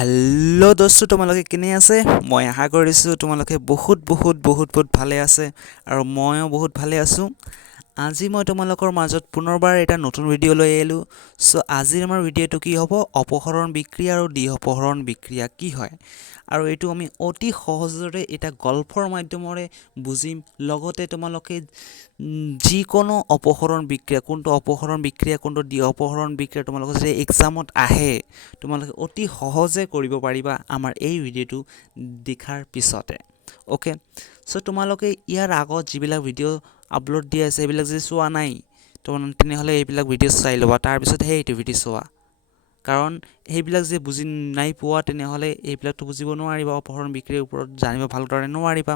hello' দোস্ত তোমালোকে কেনে আছে মই আশা কৰিছোঁ তোমালোকে বহুত ভালে আছে আৰু ময়ো বহুত ভালে আছোঁ আজি মই তোমালোকৰ মাজত পুনৰবাৰ এটা নতুন ভিডিঅ' লৈ আহিলোঁ সো আজিৰ আমাৰ ভিডিঅ'টো কি হ'ব অপহৰণ বিক্ৰিয়া আৰু দ্বিঅপহৰণ বিক্ৰিয়া কি হয় আৰু এইটো আমি অতি সহজৰে এটা গল্পৰ মাধ্যমেৰে বুজিম লগতে তোমালোকে যিকোনো অপহৰণ বিক্ৰিয়া কোনটো দ্বিঅপহৰণ বিক্ৰিয়া তোমালোকে যদি এক্সামত আহে তোমালোকে অতি সহজে কৰিব পাৰিবা আমাৰ এই ভিডিঅ'টো দেখাৰ পিছতে ওকে সো তোমালোকে ইয়াৰ আগত যিবিলাক ভিডিঅ' আপলোড দি আছে এইবিলাক যদি চোৱা নাই তেনেহ'লে এইবিলাক ভিডিঅ' চাই ল'বা তাৰপিছতহে এইটো ভিডিঅ' চোৱা কাৰণ সেইবিলাক যে বুজি নাই পোৱা তেনেহ'লে এইবিলাকতো বুজিব নোৱাৰিবা অপহৰণ বিক্ৰীৰ ওপৰত জানিব ভালদৰে নোৱাৰিবা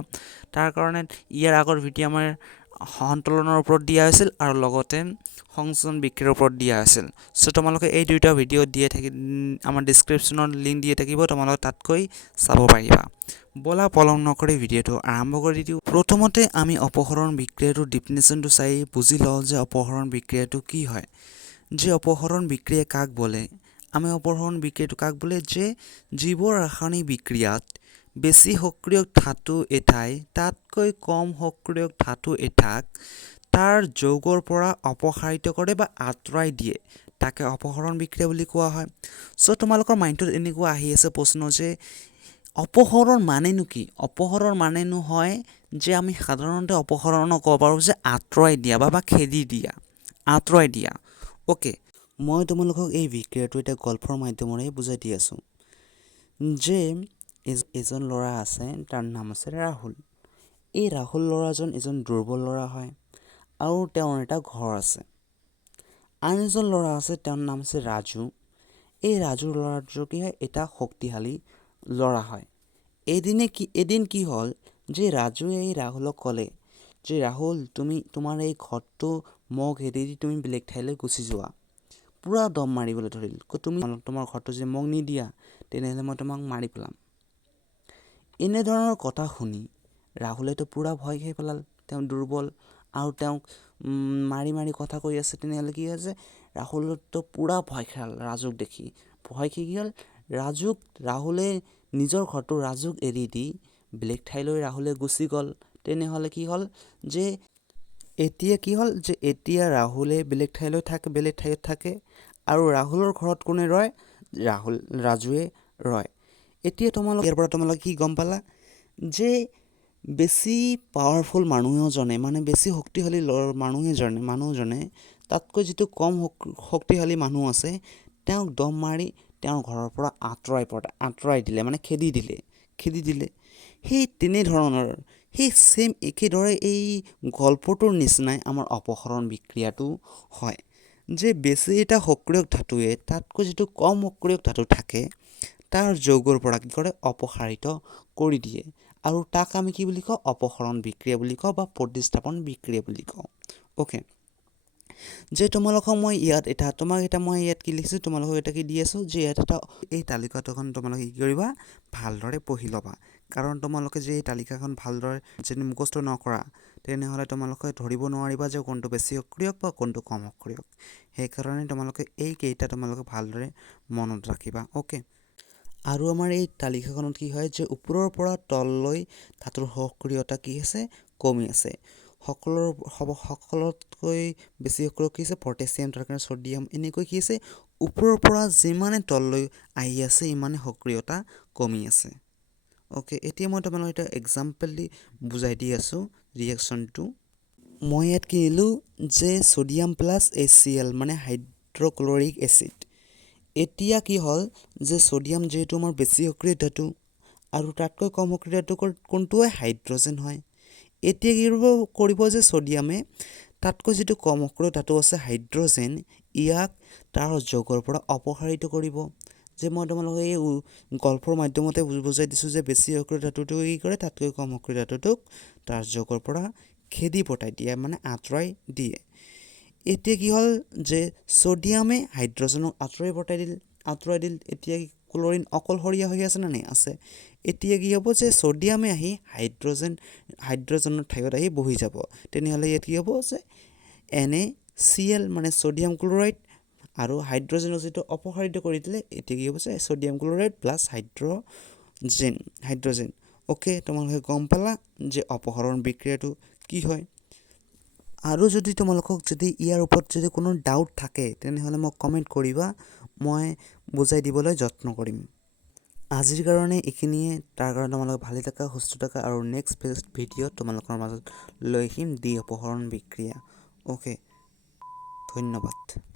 তাৰ কাৰণে ইয়াৰ আগৰ ভিডিঅ' আমাৰ সন্তৰণৰ ওপৰত দিয়া হৈছিল আৰু লগতে সংযোজন বিক্ৰীৰ ওপৰত দিয়া আছিল সো তোমালোকে এই দুইটা ভিডিঅ' দিয়ে থাকি আমাৰ ডেছক্ৰিপশ্যনত লিংক দিয়ে থাকিব তোমালোকে তাতকৈ চাব পাৰিবা বলা পলম নকৰি ভিডিঅ'টো আৰম্ভ কৰি দিওঁ প্ৰথমতে আমি অপহৰণ বিক্ৰিয়াটোৰ ডেফিনেশ্যনটো চাই বুজি লওঁ যে অপহৰণ বিক্ৰিয়াটো কি হয় যে অপহৰণ বিক্ৰিয়া কাক বোলে আমি অপহৰণ বিক্ৰিয়াটো কাক বোলে যে জীৱ ৰাসায়নিক বিক্ৰিয়াত বেছি সক্ৰিয় ধাতু এটাই তাতকৈ কম সক্ৰিয় ধাতু এটাক তাৰ যৌগৰ পৰা অপসাৰিত কৰে বা আঁতৰাই দিয়ে তাকে অপহৰণ বিক্ৰিয়া বুলি কোৱা হয় সো তোমালোকৰ মাইণ্ডত এনেকুৱা আহি আছে প্ৰশ্ন যে অপহৰণ মানেনো কি অপহৰণ মানেনো হয় যে আমি সাধাৰণতে অপহৰণক ক'ব পাৰোঁ যে আঁতৰাই দিয়া বা খেদি দিয়া আঁতৰাই দিয়া ওকে মই তোমালোকক এই বিক্ৰিয়াটো এটা গল্পৰ মাধ্যমেৰে বুজাই দি আছোঁ যে এজন ল'ৰা আছে তাৰ নাম আছে ৰাহুল এই ৰাহুল ল'ৰাজন এজন দুৰ্বল ল'ৰা হয় আৰু তেওঁৰ এটা ঘৰ আছে আন এজন ল'ৰা আছে তেওঁৰ নাম আছে ৰাজু এই ৰাজুৰ ল'ৰাটো কি হয় এটা শক্তিশালী ল'ৰা হয় এদিন কি হ'ল যে ৰাজুৱে এই ৰাহুলক ক'লে যে ৰাহুল তুমি তোমাৰ এই ঘৰটো মোক এৰি দি তুমি বেলেগ ঠাইলৈ গুচি যোৱা পুৰা দম মাৰিবলৈ ধৰিল তুমি তোমাৰ ঘৰটো যে মোক নিদিয়া তেনেহ'লে মই তোমাক মাৰি পেলাম এনেধৰণৰ কথা শুনি ৰাহুলেতো পুৰা ভয় খাই পেলাল তেওঁ দুৰ্বল আৰু তেওঁক মাৰি কথা কৈ আছে তেনেহ'লে কি হৈছে ৰাহুলতো পুৰা ভয় খাল ৰাজুক দেখি ভয় খাই কি হ'ল ৰাহুলে নিজৰ ঘৰটো ৰাজুক এৰি দি বেলেগ ঠাইলৈ ৰাহুলে গুচি গ'ল তেনেহ'লে কি হ'ল যে এতিয়া ৰাহুলে বেলেগ ঠাইত থাকে আৰু ৰাহুলৰ ঘৰত কোনে ৰয় ৰাজুৱে ৰয় এতিয়া ইয়াৰ পৰা তোমালোকে কি গম পালা যে বেছি পাৱাৰফুল মানুহজনে মানে বেছি শক্তিশালী মানুহজনে তাতকৈ যিটো কম শক্তিশালী মানুহ আছে তেওঁক দম মাৰি তেওঁৰ ঘৰৰ পৰা আঁতৰাই দিলে মানে খেদি দিলে সেই তেনেধৰণৰ সেই ছেম একেদৰে এই গল্পটোৰ নিচিনাই আমাৰ অপহৰণ বিক্ৰিয়াটো হয় যে বেছি এটা সক্ৰিয় ধাতুৱে তাতকৈ যিটো কম সক্ৰিয় ধাতু থাকে তাৰ যৌগৰ পৰা কি কৰে অপসাৰিত কৰি দিয়ে আৰু তাক আমি কি বুলি কওঁ অপহৰণ বিক্ৰিয়া বুলি কওঁ বা প্ৰতিস্থাপন বিক্ৰিয়া বুলি কওঁ ওকে যে তোমালোকক মই ইয়াত কি লিখিছোঁ তোমালোকক এটা কি দি আছোঁ যে ইয়াত এটা এই তালিকাখন তোমালোকে কি কৰিবা ভালদৰে পঢ়ি ল'বা কাৰণ তোমালোকে যে এই তালিকাখন ভালদৰে যদি মুখস্থ নকৰা তেনেহ'লে তোমালোকে ধৰিব নোৱাৰিবা যে কোনটো বেছি সক্ৰিয় বা কোনটো কম সক্ৰিয় সেইকাৰণে তোমালোকে এইকেইটা তোমালোকে ভালদৰে মনত ৰাখিবা ওকে আৰু আমাৰ এই তালিকাখনত কি হয় যে ওপৰৰ পৰা তললৈ ধাতুৰ সক্ৰিয়তা কি আছে কমি আছে সকলোতকৈ বেছি সক্ৰিয় কি আছে পটাছিয়াম তাৰ কাৰণে ছ'ডিয়াম এনেকৈ কি আছে ওপৰৰ পৰা যিমানে তললৈ আহি আছে ইমানে সক্ৰিয়তা কমি আছে ওকে এতিয়া মই তোমালোকক এটা এক্সাম্পল দি বুজাই দি আছোঁ ৰিয়েকশ্যনটো মই ইয়াত কিনিলোঁ যে ছ'ডিয়াম প্লাছ HCl মানে হাইড্ৰক্লৰিক এচিড এতিয়া কি হ'ল যে ছ'ডিয়াম যিহেতু আমাৰ বেছি সক্ৰিয় ধাতু আৰু তাতকৈ কম সক্ৰিয় ধাতু কোনটো হয় হাইড্ৰজেন হয় এতিয়া কি কৰিব যে ছ'ডিয়ামে তাতকৈ যিটো কম সক্ৰিয় ধাতু আছে হাইড্ৰজেন ইয়াক তাৰ যৌগৰ পৰা অপসাৰিত কৰিব যে মই তোমালোকক এই গল্পৰ মাধ্যমতে বুজাই দিছোঁ যে বেছি সক্ৰিয় ধাতুটো কি কৰে তাতকৈ কম সক্ৰিয় ধাতুটোক তাৰ যৌগৰ পৰা খেদি পঠাই দিয়ে মানে আঁতৰাই দিয়ে এতিয়া কি হ'ল যে ছ'ডিয়ামে হাইড্ৰজেনক আঁতৰাই দিল এতিয়া ক্লৰিন অকলশৰীয়া হৈ আছে নে নাই আছে এতিয়া কি হ'ব যে ছ'ডিয়ামে আহি হাইড্ৰজেনৰ ঠাইত আহি বহি যাব তেনেহ'লে ইয়াত কি হ'ব যে NaCl মানে ছ'ডিয়াম ক্লৰাইড আৰু হাইড্ৰজেনৰ যিটো অপসাৰিত কৰি দিলে এতিয়া কি হ'ব sodium chloride plus hydrogen okay তোমালোকে গম পালা যে অপহৰণ বিক্ৰিয়াটো কি হয় আৰু যদি তোমালোকক যদি ইয়াৰ ওপৰত যদি কোনো ডাউট থাকে তেনেহ'লে মোক কমেণ্ট কৰিবা মই বুজাই দিবলৈ যত্ন কৰিম আজিৰ কাৰণে এইখিনিয়ে তাৰ কাৰণে তোমালোকে ভালে থাকা সুস্থ থাকা আৰু নেক্সট ভিডিঅ'ত তোমালোকৰ মাজত লৈ আহিম অপহৰণ বিক্ৰিয়া অ'কে ধন্যবাদ